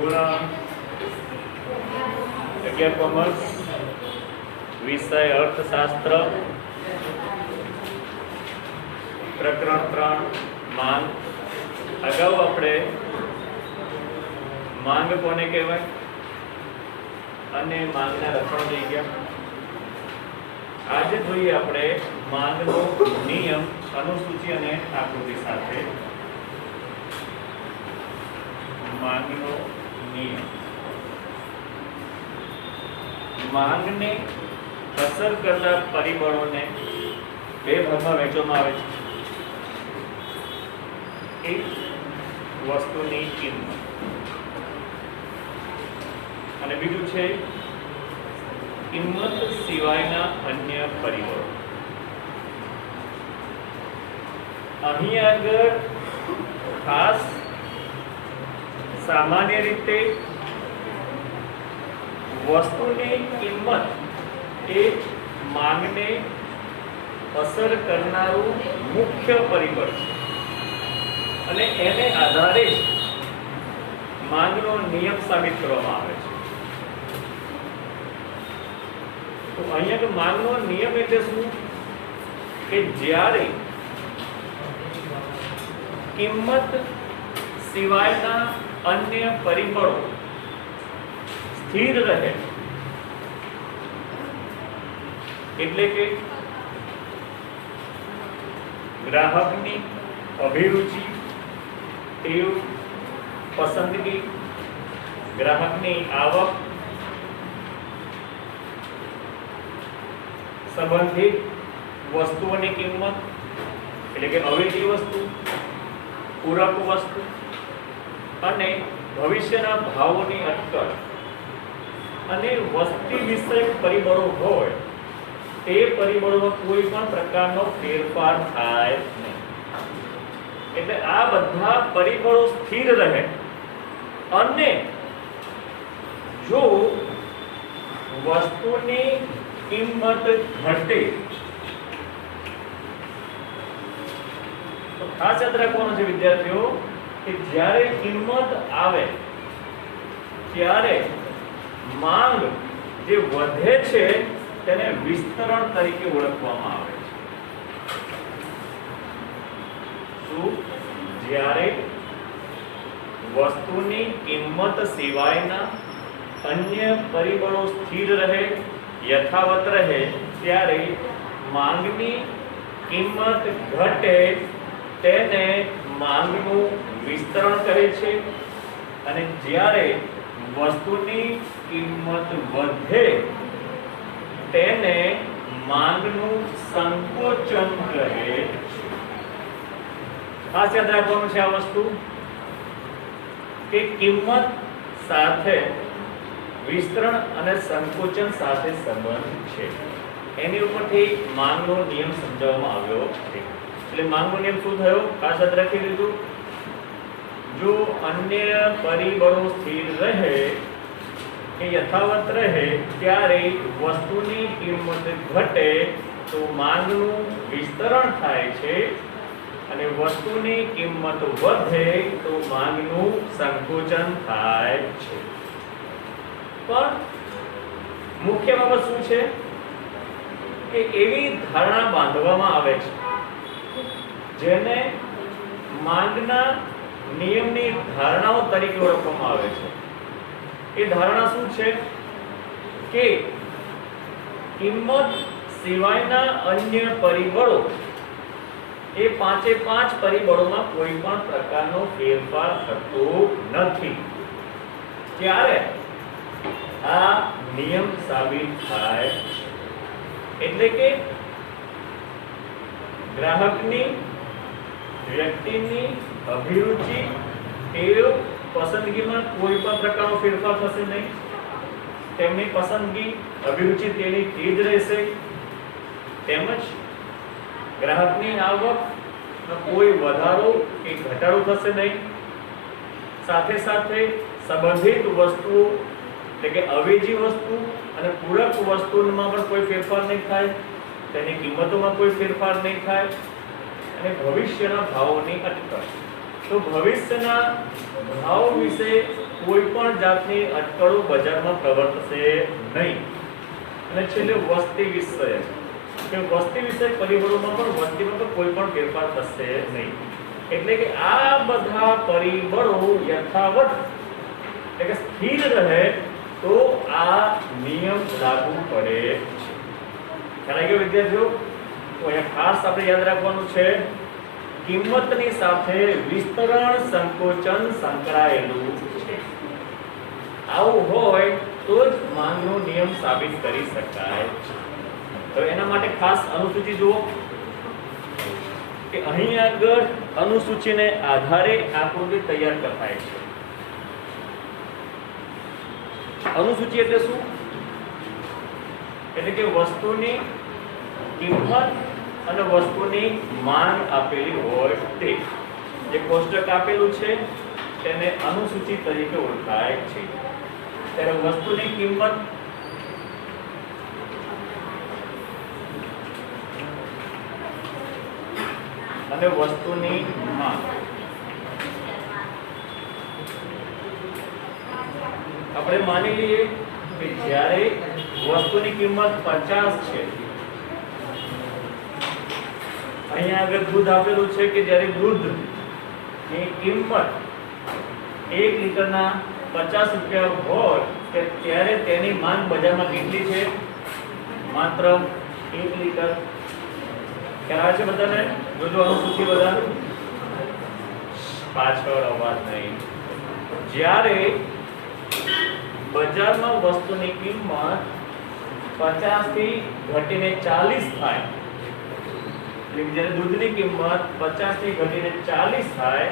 ધોરણ 11 કોમર્સ, વિષય અર્થશાસ્ત્ર, પ્રકરણ 3 માંગ. અગાઉ આપણે માંગ કોને કહેવાય અને માંગના લક્ષણો જોઈ ગયા. આજે જોઈએ આપણે માંગનો નિયમ, અનુસૂચિ અને આકૃતિ સાથે. માંગનો નિયમ. માંગને અસર કરતા પરિબળોને બે ભાગમાં વહેંચવામાં આવે છે. એક વસ્તુની કિંમત અને બીજું છે કિંમત સિવાયના અન્ય પરિબળો. અહીં આગળ ખાસ સામાન્ય રીતે વસ્તુની કિંમત એ માંગને અસર કરનારું મુખ્ય પરિબળ છે અને એને આધારે જ માંગનો નિયમ સાબિત કરવામાં આવે છે. તો અહીંયા માંગનો નિયમ એટલે શું કે જ્યારે કિંમત સિવાયના અન્ય પરિબળો સ્થિર રહે, એટલે કે ગ્રાહકની અભિરુચિ, ટેવ, પસંદગી, ગ્રાહકની આવક, સંબંધિત વસ્તુઓની કિંમત એટલે કે અવેજી વસ્તુ, પૂરક વસ્તુ અને ભવિષ્યના ભાવોની અટકળ અને વસ્તી વિષયક પરિબળો હોય તે પરિબળોમાં કોઈ પણ પ્રકારનો ફેરફાર થાય નહીં. એટલે આ બધા પરિબળો સ્થિર રહે અને જો વસ્તુની કિંમત ઘટે તો ખાસ યાદ રાખવાનું છે વિદ્યાર્થીઓ કે જ્યારે કિંમત આવે ત્યારે માંગ જે વધે છે તેને વિસ્તરણ તરીકે ઓળખવામાં આવે છે. શું? જ્યારે વસ્તુની કિંમત સિવાયના અન્ય પરિબળો સ્થિર રહે, યથાવત રહે, ત્યારે માંગની કિંમત ઘટે તેને માંગનું વિસ્તરણ કહે છે અને જ્યારે વસ્તુની કિંમત વધે તેને માંગનું સંકોચન કહે છે. ખાસ યાદ રાખવાનું છે આ વસ્તુ કે કિંમત સાથે વિસ્તરણ અને સંકોચન સાથે સંબંધ છે. એની ઉપરથી માંગનો નિયમ સમજાવવામાં આવ્યો છે. એટલે માંગનો નિયમ શું થયો? ખાસ યાદ રાખી લીધું. જો અન્ય પરિબળો સ્થિર રહે કે યથાવત રહે ત્યારે વસ્તુની કિંમત ઘટે તો માંગનું વિસ્તરણ થાય છે અને વસ્તુની કિંમત વધે તો માંગનું સંકોચન થાય છે. પણ મુખ્ય બાબત શું છે કે એવી ધારણા બાંધવામાં આવે છે જેને માંગના નિયમની ધારણાઓ તરીકે ઓળખવામાં આવે છે. એ ધારણા શું છે કે કિંમત સિવાયના અન્ય પરિબળો એ પાંચે પાંચ પરિબળોમાં કોઈ પણ પ્રકારનો ફેરફાર થતો નથી. ત્યારે આ નિયમ સાબિત થાય છે. એટલે કે ગ્રાહકની, વ્યક્તિની અભિરુચિ, ટેવ, પસંદગીમાં કોઈ પણ પ્રકારનો ફેરફાર થશે નહીં. તેમની પસંદગી, અભિરુચિ તેની તે જ રહેશે. તેમજ ગ્રાહકની આવકમાં કોઈ વધારો કે ઘટાડો થશે નહીં. સાથે સાથે સંબંધિત વસ્તુઓ એટલે કે અવેજી વસ્તુ અને પૂરક વસ્તુમાં પણ કોઈ ફેરફાર નહીં થાય. તેની કિંમતોમાં કોઈ ફેરફાર નહીં થાય અને ભવિષ્યના ભાવોની અટકળ તો ભવિષ્યના ભાવ વિશે કોઈ પણ જાતની અટકળો બજારમાં પ્રવર્તશે નહીં. અને છેલ્લે વસ્તી વિષય કે વસ્તી વિષય પરિબળોમાં પણ વસ્તીમાં તો કોઈ પણ ફેરફાર થશે નહીં. એટલે કે આ બધા પરિબળો યથાવત એટલે કે સ્થિર રહે તો આ નિયમ લાગુ પડે છે. ખ્યાલ આવી ગયો વિદ્યાર્થીઓ? તો અહીંયા ખાસ આપણે યાદ રાખવાનું છે કિંમતની સાથે વિસ્તરણ સંકોચન સંકળાયેલું છે. આવું હોય તો જ માંગનો નિયમ સાબિત કરી શકાય છે. તો એના માટે ખાસ અનુસૂચિ જુઓ કે અહીં આગળ અનુસૂચિને આધારે આકૃતિ તૈયાર કરાય છે. અનુસૂચિ એટલે શું? એટલે કે વસ્તુની કિંમત અને વસ્તુની માંગ આપેલી હોય તે જે કોષ્ટક આપેલું છે તેને અનુસૂચિ તરીકે ઓળખાય છે. ત્યારે વસ્તુની કિંમત અને વસ્તુની માંગ આપણે માની લઈએ કે જ્યારે વસ્તુની કિંમત 50 છે, અહીંયા આગળ દૂધ આપેલું છે કે જ્યારે દૂધની કિંમત 1 લીટરના 50 રૂપિયા હોય કે ત્યારે તેની માંગ બજારમાં કેટલી છે? માત્ર 1 લીટર. ખ્યાલ આવે છે બધાને? જોજો અનુસૂચિ બધા પાછળ અવાજ નહીં. જ્યારે બજારમાં વસ્તુની કિંમત 50 થી ઘટીને 40 થાય, એટલે જ્યારે દૂધની કિંમત 50 થી ઘટીને 40 થાય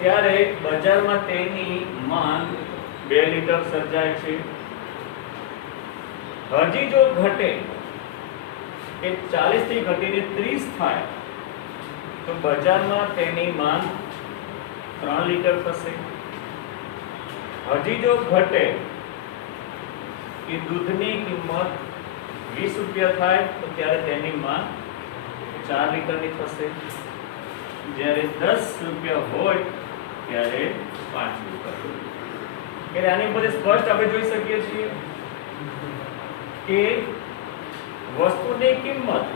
ત્યારે બજારમાં તેની માંગ 2 લીટર સર્જાય છે. હજી જો ઘટે કે 40 થી ઘટીને 30 થાય તો બજારમાં તેની માંગ 3 લીટર થશે. હજી જો ઘટે કે દૂધની કિંમત 20 રૂપિયા થાય તો ત્યારે તેની માંગ 4 લીટરની થશે. જ્યારે 10 રૂપિયા હોય ત્યારે 5 લીટર. એટલે આની પર સ્પષ્ટ આપણે જોઈ શકીએ છીએ કે વસ્તુની કિંમત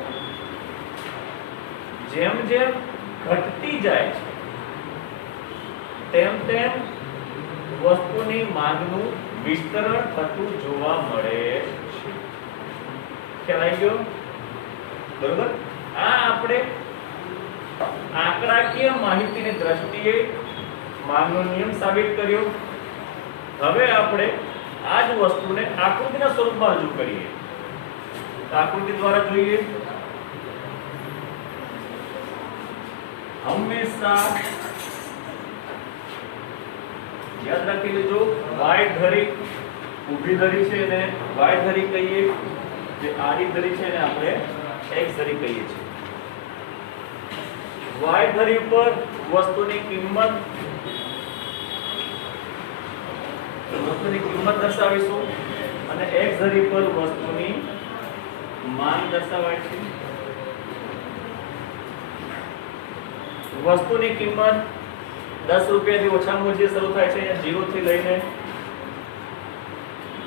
જેમ જેમ ઘટતી જાય છે તેમ તેમ વસ્તુની માંગનું વિસ્તરણ થતું જોવા મળે છે. ખ્યાલ આવી ગયો? બરોબર. આ આપણે આંકડાકીય માહિતીની દ્રષ્ટિએ માંગનો નિયમ સાબિત કર્યો. હવે આપણે આ જ વસ્તુને આકૃતિના સ્વરૂપમાં રજૂ કરીએ. આકૃતિ દ્વારા જોઈએ. હંમેશા યાદ રાખી લેજો, વાય ધરી ઊભી ધરી છે એને વાય ધરી કહીએ, જે આડી ધરી છે એને આપણે એક્સ ધરી કહીએ છીએ. વાય ધરી ઉપર વસ્તુની કિંમત દર્શાવીશું અને એક્સ ધરી પર વસ્તુની માંગ દર્શાવાય છે. વસ્તુની કિંમત 10 રૂપિયાથી ઓછામાં ઓછી શરૂ થાય છે. અહીંયા 0 થી લઈને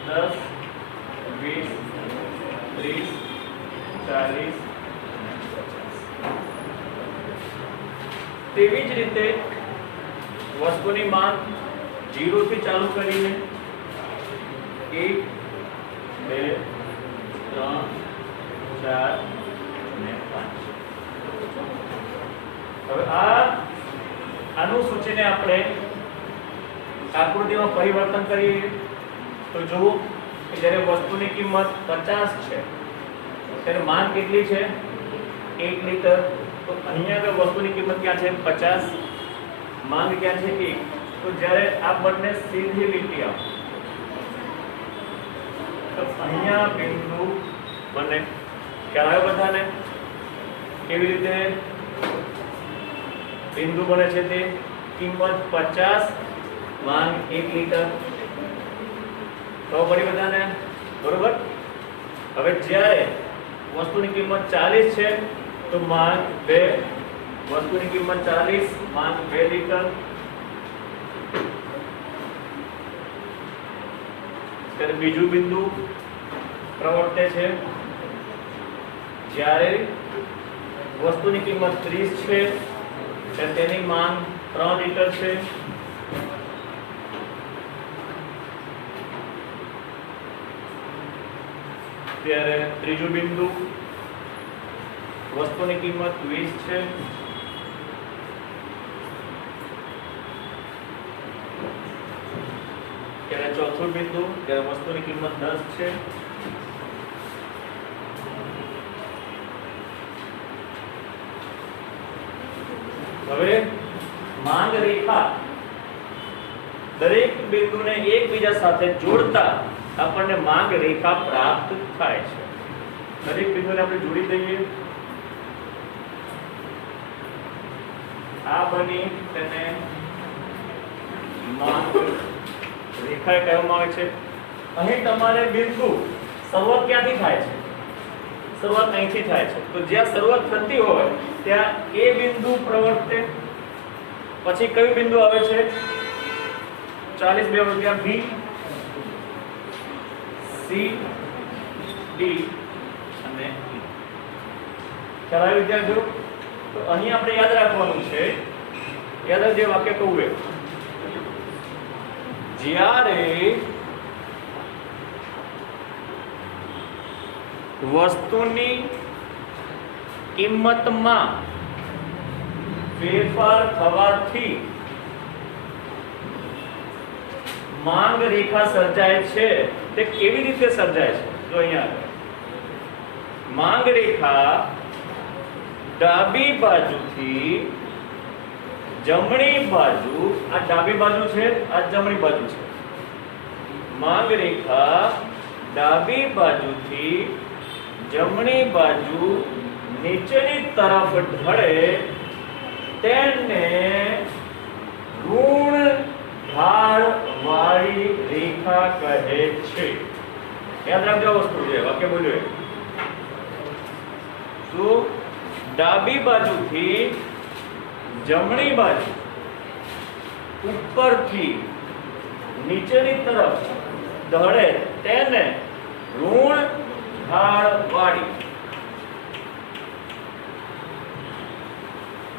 10, 20, 30, 40, 50. તેવી જ રીતે વસ્તુની માંગ 0 થી ચાલુ કરીને 1, 2, 3, 4 અને 5. હવે આ અનુસૂચિને આપણે આકૃતિમાં પરિવર્તન કરીએ તો જુઓ કે જ્યારે વસ્તુની કિંમત 50 છે ત્યારે માંગ કેટલી છે? 1 લીટર. તો અહીંયા આગળ વસ્તુની કિંમત ક્યાં છે? 50. માંગ ક્યાં છે? 1. તો જ્યારે આ બંને સીધી લીટી આવે તો અહીંયા બિંદુ બને. ખ્યાલ આવ્યો બધાને? કેવી રીતે બિંદુ બને છે? તે કિંમત 50, માંગ 1 લીટર. તો પડી બધાને? બરોબર. હવે જ્યારે વસ્તુની કિંમત 40 છે તો માંગ 2, વસ્તુની કિંમત 40, માંગ 2 લિટર. ત્યારે બીજું બિંદુ પ્રવર્તે છે જ્યારે વસ્તુની કિંમત 30 છે ત્યારે તેની માંગ 3 લિટર છે. ત્યારે ત્રીજું બિંદુ વસ્તુની કિંમત 20 છે ત્યારે ચોથું બિંદુ ત્યારે વસ્તુની કિંમત 10 છે. હવે માંગ રેખા દરેક બિંદુને એકબીજા સાથે જોડતા આપણને માંગ રેખા પ્રાપ્ત થાય છે. દરેક બિંદુને આપણે જોડી દઈએ. આ બની તેને માંગ રેખા કહેવામાં આવે છે. અહીં તમારે બિંદુ શરૂઆત ક્યાંથી થાય છે? શરૂઆત અહીંથી થાય છે. તો જ્યાં શરૂઆત થતી હોય ત્યાં એ બિંદુ પ્રવર્તે. પછી કયું બિંદુ આવે છે? 40 બે વચ્ચે બી સી ડી અને E. ખ્યાલ આવી વિદ્યાર્થીઓ? તો અહીં આપણે યાદ રાખવાનું છે, યાદ રાખજો વાક્ય કહું એ જ્યારે વસ્તુની કિંમતમાં ફેરફાર થવાથી માંગ રેખા સર્જાય છે. તે કેવી રીતે સર્જાય છે? જો અહીંયા માંગ રેખા ડાબી બાજુથી જમણી બાજુ, આ ડાબી બાજુ છે, આ જમણી બાજુ છે. માંગ રેખા ડાબી બાજુથી જમણી બાજુ નીચેની તરફ ઢળે તેને ઋણ ઢાળ વાળી રેખા કહે છે. યાદ રાખજો વસ્તુ છે, વાક્ય બોલ્યો શું? ડાબી બાજુથી જમણી બાજુ ઉપરથી નીચેની તરફ ઢળે તેને ઋણ ઢાળ વાળી.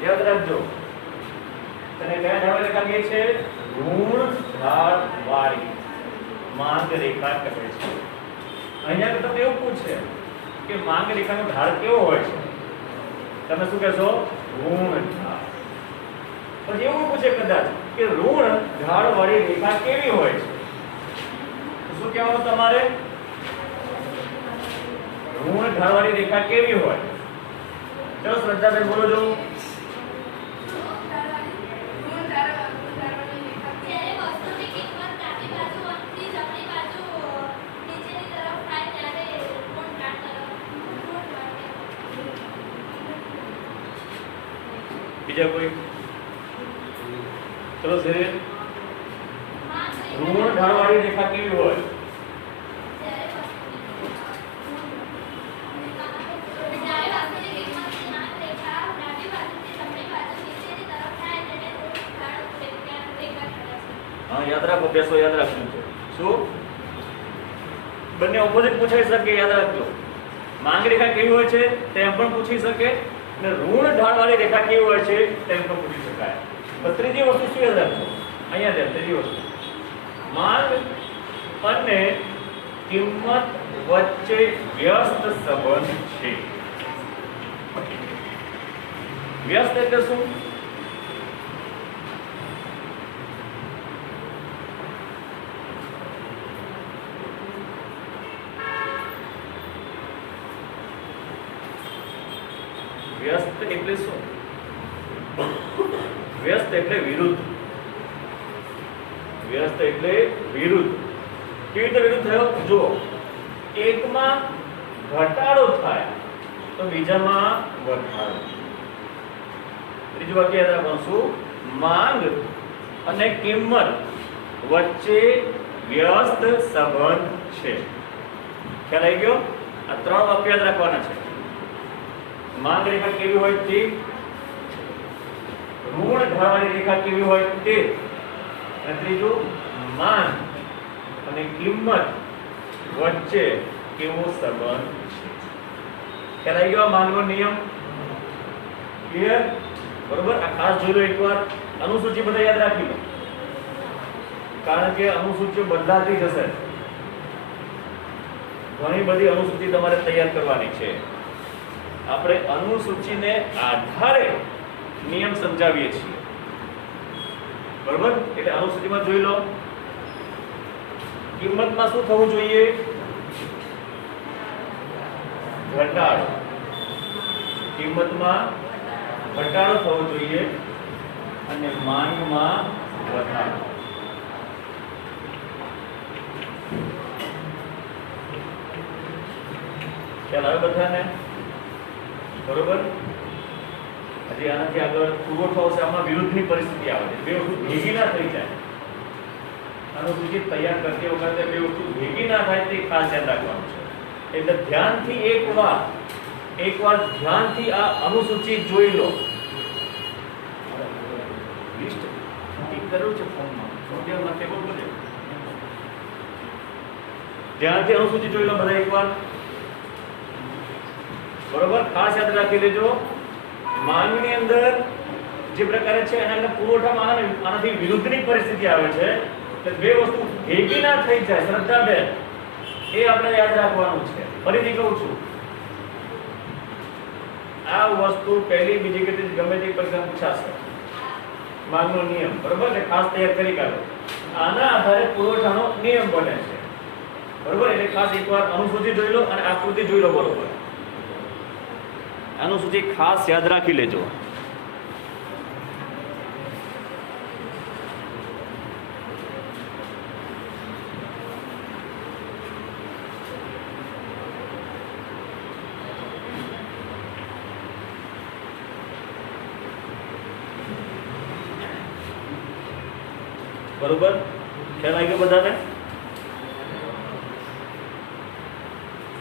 યાદ રાખજો. અને કયા ઢાળ રેખા કહે છે? ઋણ ઢાળ વાળી માંગ રેખા કહે છે. અહીંયા તમને એવું પૂછે કે માંગ રેખાનો ઢાળ કેવો હોય છે? તમે શું કહેશો? ઋણ ઢાળ. પછી એવું પૂછે કદાચ કે ઋણ ઢાળ વાળી રેખા કેવી હોય છે? શું કહેવાનું તમારે? ઋણ ઢાળ વાળી રેખા કેવી હોય? ચલો શ્રદ્ધાબેન બોલો જો. બીજા કોઈ? ચલો ધીરે. ઋણ ઢાળ વાળી રેખા કેવી હોય? હા, યાદ રાખો, બેસો, યાદ રાખજો. શું બંને ઓપોઝિટ પૂછાઈ શકે? યાદ રાખજો. માંગ રેખા કેવી હોય છે તેમ પણ પૂછી શકે અને ઋણ ઢાળ વાળી રેખા કેવી હોય છે તેમ પણ પૂછી શકાય. તો ત્રીજી વસ્તુ શું યાદ રાખજો? અહીંયા ધ્યાન. ત્રીજી વસ્તુ માંગ અને કિંમત વચ્ચે વ્યસ્ત સંબંધ છે. વ્યસ્ત એટલે શું? વ્યસ્ત એટલે શું? વ્યસ્ત એટલે વિરુદ્ધ. વ્યસ્ત એટલે વિરુદ્ધ. કેવી રીતે વિરુદ્ધ થયો? જો એકમાં ઘટાડો થાય તો બીજામાં વધારો. ત્રીજું વાક્ય યાદ રાખવાનું. શું? માંગ અને કિંમત વચ્ચે વ્યસ્ત સંબંધ છે. ખ્યાલ આવી ગયો? આ ત્રણ વાક્ય યાદ રાખવાના છે. માંગ રેખા કેવી હોય તે, ઢાળવાળી રેખા કેવી હોય તે, અને ત્રીજું માન અને કિંમત વચ્ચે કેવો સંબંધ છે. ખ્યાલ આવી ગયો માનનો નિયમ? ક્લિયર? બરોબર. આ ખાસ જોઈ લો એકવાર. અનુસૂચિ બધા યાદ રાખી લો, કારણ કે અનુસૂચિઓ બદલાતી જશે. ઘણી બધી અનુસૂચિ તમારે તૈયાર કરવાની છે. આપણે અનુસૂચિને આધારે નિયમ સમજાવીએ છીએ. બરોબર. એટલે અનુસૂચિમાં જોઈ લો, કિંમતમાં શું થવું જોઈએ? ઘટાડો. કિંમતમાં ઘટાડો થવો જોઈએ અને માંગમાં વધારો. ખ્યાલ આવે બધાને? બરોબર. હજી આનાથી આગળ પુરવઠો આવશે, આમાં વિરુદ્ધની પરિસ્થિતિ આવે છે. બે વસ્તુ ભેગી ના થઈ જાય. અનુસૂચિ તૈયાર કરતી વખતે બે વસ્તુ ભેગી ના થાય તે ખાસ ધ્યાન રાખવાનું છે. એટલે ધ્યાનથી એકવાર ધ્યાનથી આ અનુસૂચિ જોઈ લો. લિસ્ટ ટીક કર્યું છે ફોર્મમાં, નોટિયામાં ટેબલ પર ધ્યાનથી અનુસૂચિ જોઈ લો બધા એકવાર. બરોબર. ખાસ યાદ રાખી લેજો, માંગની અંદર જે પ્રકારે છે એના અંદર પુરવઠામાં આનાથી વિરુદ્ધની પરિસ્થિતિ આવે છે. એટલે બે વસ્તુ ભેગી ના થઈ જાય. શ્રદ્ધાબેન, એ આપણે યાદ રાખવાનું છે. ફરીથી કહું છું, આ વસ્તુ પહેલી બીજી કે ગમે તે પરીક્ષા પૂછાશે. માંગનો નિયમ, બરોબર, એટલે ખાસ તૈયાર કરી કાઢો. આના આધારે પુરવઠાનો નિયમ બને છે. બરોબર. એટલે ખાસ એકવાર અનુસૂચિ જોઈ લો અને આકૃતિ જોઈ લો. બરોબર. અનુસૂચિ ખાસ યાદ રાખી લેજો. બરોબર. ખ્યાલ આવી ગયો બધાને?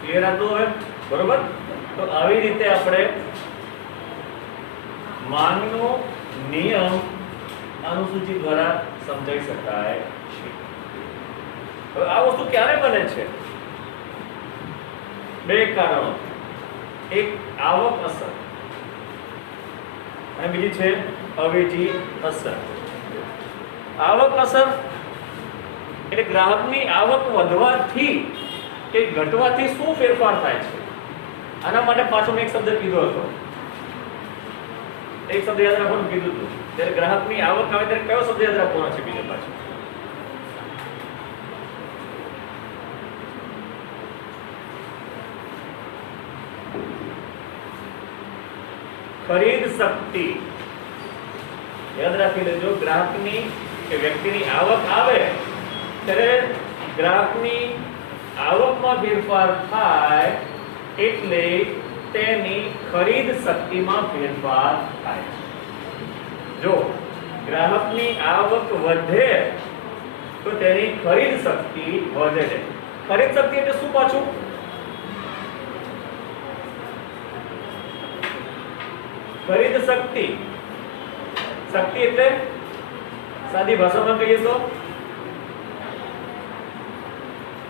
ક્લિયર આટલું હવે? બરોબર. તો આવી રીતે આપણે માંગનો નિયમ અનુસૂચિ દ્વારા સમજાવી શકાય છે. હવે આ વસ્તુ ક્યારે બને છે? બે કારણો. એક આવક અસર અને બીજી છે અવેજી અસર. આવક અસર એટલે ગ્રાહકની આવક વધવાથી કે ઘટવાથી શું ફેરફાર થાય છે. આના માટે પાછો મેં એક શબ્દ કીધો હતો. એક શબ્દ યાદ રાખવાનું કીધું હતું. ત્યારે ગ્રાહકની આવક આવે ત્યારે કયો શબ્દ યાદ રાખવાનો છે? બીજો પાછો ખરીદ શક્તિ. યાદ રાખી લેજો, ગ્રાહકની કે વ્યક્તિની આવક આવે ત્યારે ગ્રાહકની આવકમાં ફેરફાર થાય એટલે તેની ખરીદ શક્તિમાં ફેરફાર થાય છે. જો ગ્રાહકની આવક વધે તો તેની ખરીદ શક્તિ વધે છે. ખરીદ શક્તિ એટલે શું પાછું? ખરીદ શક્તિ, શક્તિ એટલે સાદી ભાષામાં કહીએ તો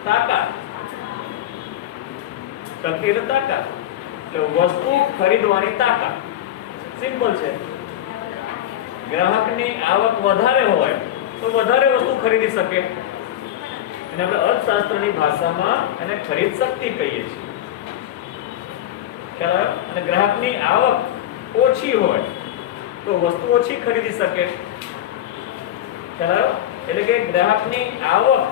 તાકાત. શક્તિ એટલે તાકાત, એટલે વસ્તુ ખરીદવાની તાકાત. સિમ્પલ છે. ગ્રાહકની આવક વધારે હોય તો વધારે વસ્તુ ખરીદી શકે, અને આપણે અર્થશાસ્ત્રની ભાષામાં એને ખરીદ શક્તિ કહીએ છીએ. ખ્યાલ આવ્યો? અને ગ્રાહકની આવક ઓછી હોય તો વસ્તુ ઓછી ખરીદી શકે. ખ્યાલ આવ્યો? એટલે કે ગ્રાહકની આવક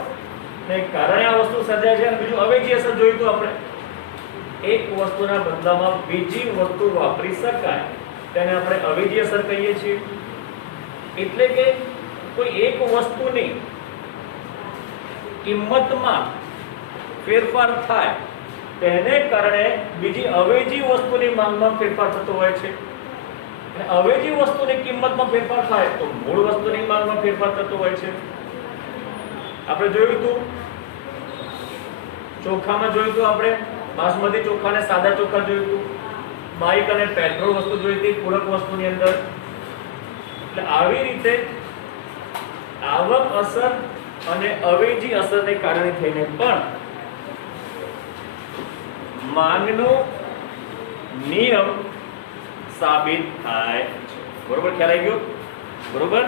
ને કારણે આ વસ્તુ સર્જાય છે. અને બીજું અવેજી અસર જોયું તો આપણે, એક વસ્તુના બદલામાં બીજી વસ્તુ વાપરી શકાય તેને આપણે અવેજી અસર કહીએ છીએ. એટલે કે કોઈ એક વસ્તુની કિંમતમાં ફેરફાર થાય તેને કારણે બીજી અવેજી વસ્તુની માંગમાં ફેરફાર થતો હોય છે. અને અવેજી વસ્તુની કિંમતમાં ફેરફાર થાય તો મૂળ વસ્તુની માંગમાં ફેરફાર થતો હોય છે. આપણે જોયું હતું ચોખામાં, જોયું હતું આપણે બાસમતી ચોખા અને સાદા ચોખા જોયું હતું. બાઈક અને પેટ્રોલ વસ્તુ જોઈ હતી પૂરક વસ્તુની અંદર. એટલે આવી રીતે આવક અસર અને અવેજી અસરને કારણે થઈને પણ માંગનો નિયમ સાબિત થાય છે. બરોબર, ખ્યાલ આવી ગયો? બરોબર.